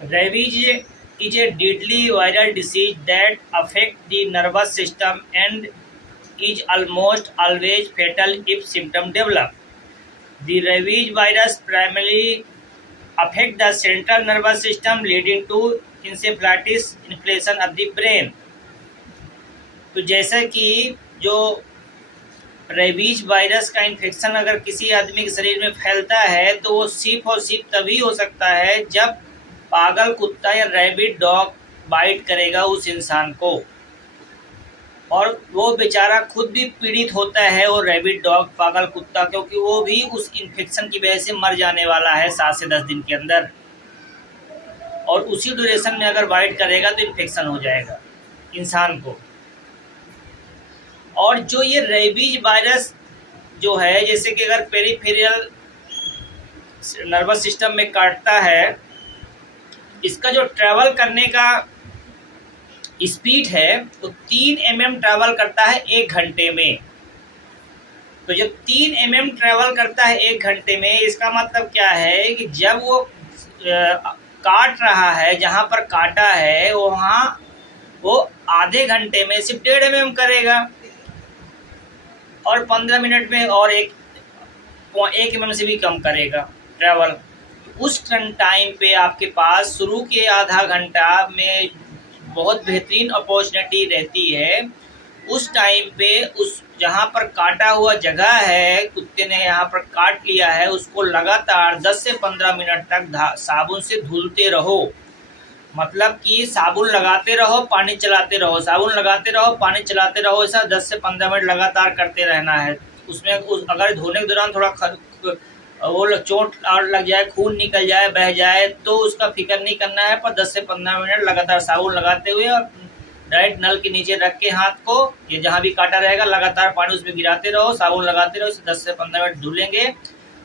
Rabies is a deadly viral disease that affects the nervous system and is almost always fatal if symptoms develop. The rabies virus primarily affects the central nervous system, leading to encephalitis, inflammation of the brain. तो जैसा कि जो rabies virus का infection अगर किसी आदमी के शरीर में फैलता है तो वो सिर्फ और सिर्फ तभी हो सकता है जब पागल कुत्ता या रैबिट डॉग बाइट करेगा उस इंसान को, और वो बेचारा खुद भी पीड़ित होता है वो रैबिट डॉग पागल कुत्ता, क्योंकि वो भी उस इन्फेक्शन की वजह से मर जाने वाला है 7 से 10 दिन के अंदर, और उसी ड्यूरेशन में अगर बाइट करेगा तो इन्फेक्शन हो जाएगा इंसान को। और जो ये रेबीज वायरस जो है, जैसे कि अगर पेरिफेरल नर्वस सिस्टम में काटता है, इसका जो ट्रैवल करने का स्पीड है तो 3 mm ट्रैवल करता है 1 घंटे में। तो जब 3 mm ट्रैवल करता है 1 घंटे में, इसका मतलब क्या है कि जब वो काट रहा है, जहाँ पर काटा है वहाँ वो आधे घंटे में सिर्फ 1.5 mm करेगा, और 15 मिनट में और 1 mm से भी कम करेगा ट्रैवल। उस टाइम पे आपके पास शुरू के आधा घंटा में बहुत बेहतरीन अपॉर्चुनिटी रहती है। उस टाइम पे उस जहाँ पर काटा हुआ जगह है, कुत्ते ने यहाँ पर काट लिया है, उसको लगातार 10 से 15 मिनट तक साबुन से धुलते रहो। मतलब कि साबुन लगाते रहो, पानी चलाते रहो, साबुन लगाते रहो, पानी चलाते रहो, ऐसा 10 से 15 मिनट लगातार करते रहना है। उसमें अगर धोने के दौरान थोड़ा वो चोट और लग जाए, खून निकल जाए, बह जाए, तो उसका फिक्र नहीं करना है, पर 10 से 15 मिनट लगातार साबुन लगाते हुए और डायरेक्ट नल के नीचे रख के हाथ को, ये जहाँ भी काटा रहेगा, लगातार पानी उसमें गिराते रहो, साबुन लगाते रहो, इसे 10 से 15 मिनट धुलेंगे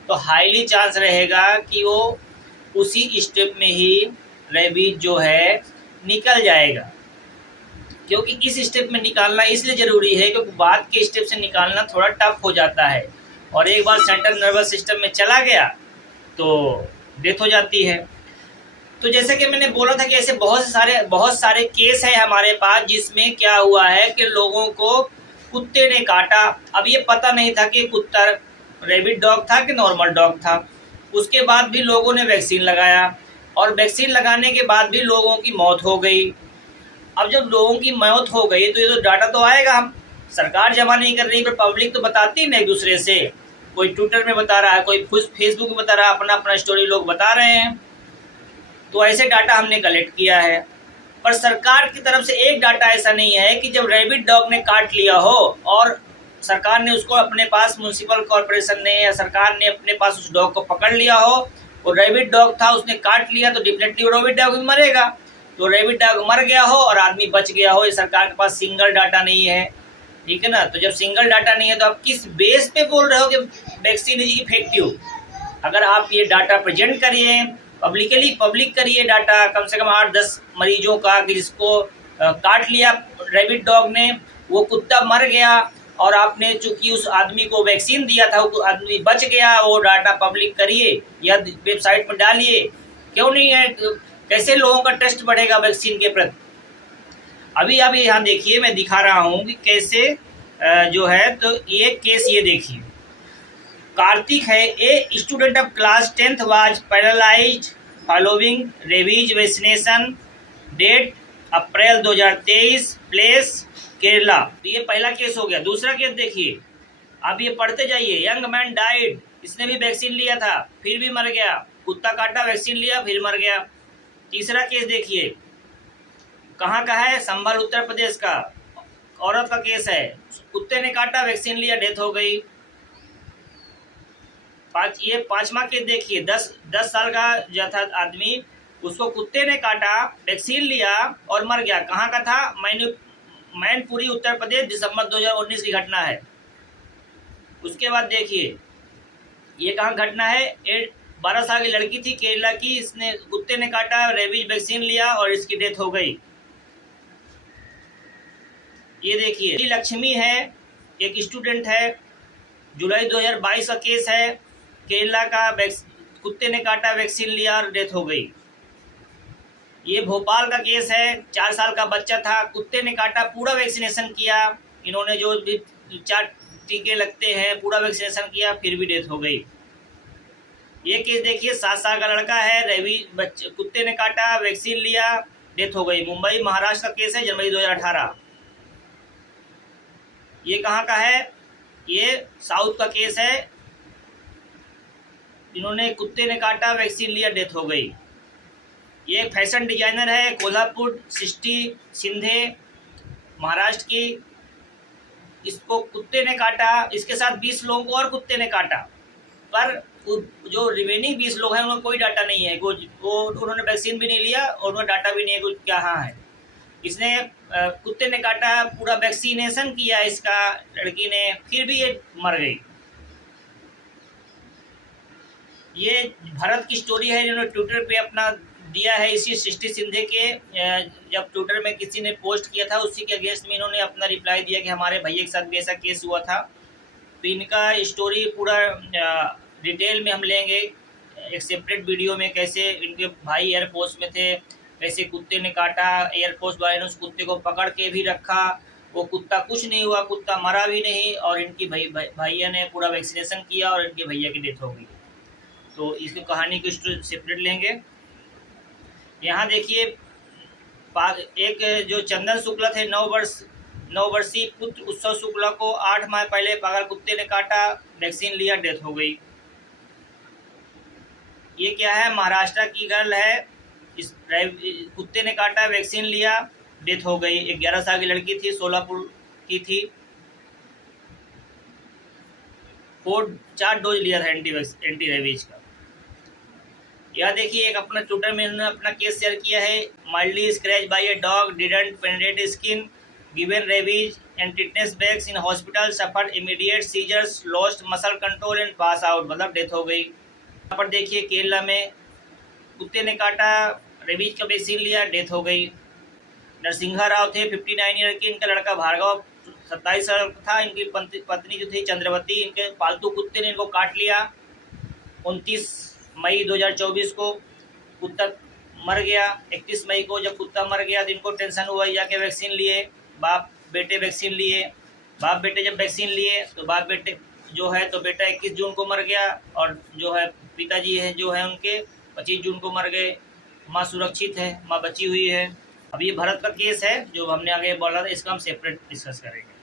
तो हाईली चांस रहेगा कि वो उसी स्टेप में ही रेबीज जो है निकल जाएगा। क्योंकि इस स्टेप में निकालना इसलिए ज़रूरी है क्योंकि बाद के स्टेप से निकालना थोड़ा टफ हो जाता है, और एक बार सेंट्रल नर्वस सिस्टम में चला गया तो डेथ हो जाती है। तो जैसे कि मैंने बोला था कि ऐसे बहुत सारे केस हैं हमारे पास जिसमें क्या हुआ है कि लोगों को कुत्ते ने काटा। अब ये पता नहीं था कि कुत्ता रैबिट डॉग था कि नॉर्मल डॉग था। उसके बाद भी लोगों ने वैक्सीन लगाया, और वैक्सीन लगाने के बाद भी लोगों की मौत हो गई। अब जब लोगों की मौत हो गई तो ये तो डाटा तो आएगा, हम सरकार जमा नहीं कर रही पर पब्लिक तो बताती नहीं एक दूसरे से। कोई ट्विटर में बता रहा है, कोई फेसबुक में बता रहा है, अपना अपना स्टोरी लोग बता रहे हैं। तो ऐसे डाटा हमने कलेक्ट किया है, पर सरकार की तरफ से एक डाटा ऐसा नहीं है कि जब रैबिट डॉग ने काट लिया हो और सरकार ने उसको अपने पास, म्यूनसिपल कॉर्पोरेशन ने या सरकार ने अपने पास उस डॉग को पकड़ लिया हो, और रैबिट डॉग था, उसने काट लिया, तो डेफिनेटली रैबिट डॉग मरेगा। तो रैबिट डॉग मर गया हो और आदमी बच गया हो, ये सरकार के पास सिंगल डाटा नहीं है, ठीक है ना। तो जब सिंगल डाटा नहीं है तो आप किस बेस पे बोल रहे हो कि वैक्सीन इज इफेक्टिव? अगर आप ये डाटा प्रेजेंट करिए, पब्लिक करिए डाटा, कम से कम 8-10 मरीजों का कि जिसको काट लिया रैबिट डॉग ने, वो कुत्ता मर गया, और आपने चूंकि उस आदमी को वैक्सीन दिया था, वो आदमी बच गया, वो डाटा पब्लिक करिए या वेबसाइट पर डालिए। क्यों नहीं है? कैसे लोगों का ट्रस्ट बढ़ेगा वैक्सीन के प्रति? अभी आप यहाँ देखिए, मैं दिखा रहा हूँ कि कैसे जो है, तो ये केस ये देखिए, कार्तिक है, a student of class 10th was paralysed following rabies vaccination, date April 2023, place Kerala. तो ये पहला केस हो गया। दूसरा केस देखिए, आप ये पढ़ते जाइए, यंग मैन डाइड, इसने भी वैक्सीन लिया था फिर भी मर गया, कुत्ता काटा, वैक्सीन लिया, फिर मर गया। तीसरा केस देखिए, कहाँ का है? संभल उत्तर प्रदेश का, औरत का केस है, कुत्ते ने काटा, वैक्सीन लिया, डेथ हो गई। ये पांचवा केस देखिए, 10 साल का जो था आदमी, उसको कुत्ते ने काटा, वैक्सीन लिया और मर गया। कहाँ का था? मैनपुरी उत्तर प्रदेश, दिसंबर 2019 की घटना है। उसके बाद देखिए, ये कहाँ घटना है? 12 साल की लड़की थी केरला की, इसने कुत्ते ने काटा, रेबीज वैक्सीन लिया और इसकी डेथ हो गई। ये देखिए, लक्ष्मी है, एक स्टूडेंट है, जुलाई 2022 का केस है, केरला का, कुत्ते ने काटा, वैक्सीन लिया और डेथ हो गई। ये भोपाल का केस है। 4 साल का बच्चा था, कुत्ते ने काटा, पूरा वैक्सीनेशन किया इन्होंने, जो भी 4 टीके लगते हैं पूरा वैक्सीनेशन किया, फिर भी डेथ हो गई। ये केस देखिए, 7 साल का लड़का है, बच्चे कुत्ते ने काटा, वैक्सीन लिया, डेथ हो गई। मुंबई महाराष्ट्र का केस है, जनवरी 2018। ये कहाँ का है? ये साउथ का केस है। इन्होंने कुत्ते ने काटा, वैक्सीन लिया, डेथ हो गई। ये फैशन डिजाइनर है, कोल्हापुर, सृष्टि सिंधे, महाराष्ट्र की। इसको कुत्ते ने काटा, इसके साथ 20 लोगों को और कुत्ते ने काटा, पर जो रिमेनिंग 20 लोग हैं उनका कोई डाटा नहीं है, वो उन्होंने वैक्सीन भी नहीं लिया और उनका डाटा भी नहीं है कुछ क्या है। इसने कुत्ते ने काटा, पूरा वैक्सीनेशन किया इसका लड़की ने, फिर भी ये मर गई। ये भरत की स्टोरी है, जिन्होंने ट्विटर पे अपना दिया है। इसी सृष्टि सिंधे के जब ट्विटर में किसी ने पोस्ट किया था, उसी के अगेंस्ट में इन्होंने अपना रिप्लाई दिया कि हमारे भैया के साथ भी ऐसा केस हुआ था। तो इनका स्टोरी पूरा डिटेल में हम लेंगे एक सेपरेट वीडियो में, कैसे इनके भाई एयरफोर्स में थे, कैसे कुत्ते ने काटा, एयरफोर्स वाले ने उस कुत्ते को पकड़ के भी रखा, वो कुत्ता कुछ नहीं हुआ, कुत्ता मरा भी नहीं, और इनकी भैया ने पूरा वैक्सीनेशन किया और इनके भैया की डेथ हो गई। तो इसकी कहानी को सेपरेट लेंगे। यहाँ देखिए, एक जो चंदन शुक्ला थे, 9 वर्षीय पुत्र उत्सव शुक्ला को 8 माह पहले पागल कुत्ते ने काटा, वैक्सीन लिया, डेथ हो गई। ये क्या है? महाराष्ट्र की गर्ल है, इस कुत्ते ने काटा, वैक्सीन लिया, डेथ हो गई। 11 साल की लड़की थी, सोलापुर की थी, 4 डोज लिया था एंटी रेबीज का। यह देखिए, एक अपना ट्विटर में इन्होंने अपना केस शेयर किया है। Mildly scratch by a dog, didn't penetrate skin, given rabies and tetanus bags in hospital, suffered immediate seizures, lost muscle control and pass out, मतलब डेथ हो गई। यहाँ पर देखिए, केरला में कुत्ते ने काटा, रेबीज का वैक्सीन लिया, डेथ हो गई। नरसिंहा राव थे, 59 ईयर के, इनका लड़का भार्गव 27 साल था, इनकी पत्नी जो थी चंद्रवती, इनके पालतू कुत्ते ने इनको काट लिया। 29 मई 2024 को कुत्ता मर गया। 31 मई को जब कुत्ता मर गया तो इनको टेंशन हुआ, जाके वैक्सीन लिए, बाप बेटे वैक्सीन लिए। बाप बेटे जब वैक्सीन लिए तो बाप बेटे जो है, तो बेटा 21 जून को मर गया, और जो है पिताजी हैं जो है उनके 25 जून को मर गए। माँ सुरक्षित है, माँ बची हुई है। अब ये भरत का केस है जो हमने आगे बोला था, इसका हम सेपरेट डिस्कस करेंगे।